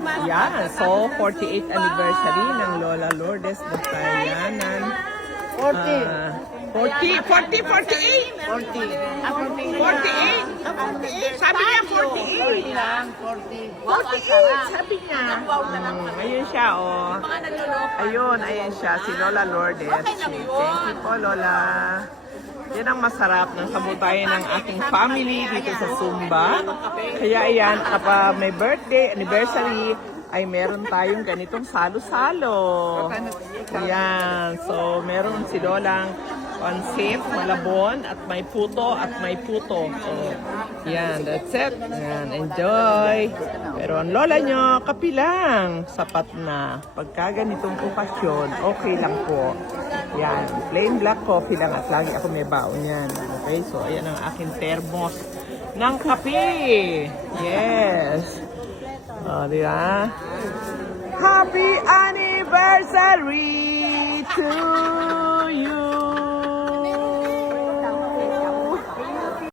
Yan, so 48th anniversary ng Lola Lourdes Bastayanan. 48? 40. 48? Sabi niya 48. 48, sabi niya. Ayun siya, oh. Ayun siya, si Lola Lourdes. Thank you po, Lola. Yan ang masarap ng sabutayan ng aking family dito sa Sumba. Kaya ayan, kapag may birthday, anniversary, ay meron tayong ganitong salo-salo. Ayan, so meron si Lolang pancit, malabon, at may puto, So, yan, that's it. Yan, enjoy. Pero ang lola nyo, kapi lang. Sapat na. Pagka ganitong okasyon, okay lang po. Yan, plain black coffee lang at lagi ako may baon yan. Okay, so ayan ang aking thermos ng kape. Yes. O, di ba? Happy anniversary to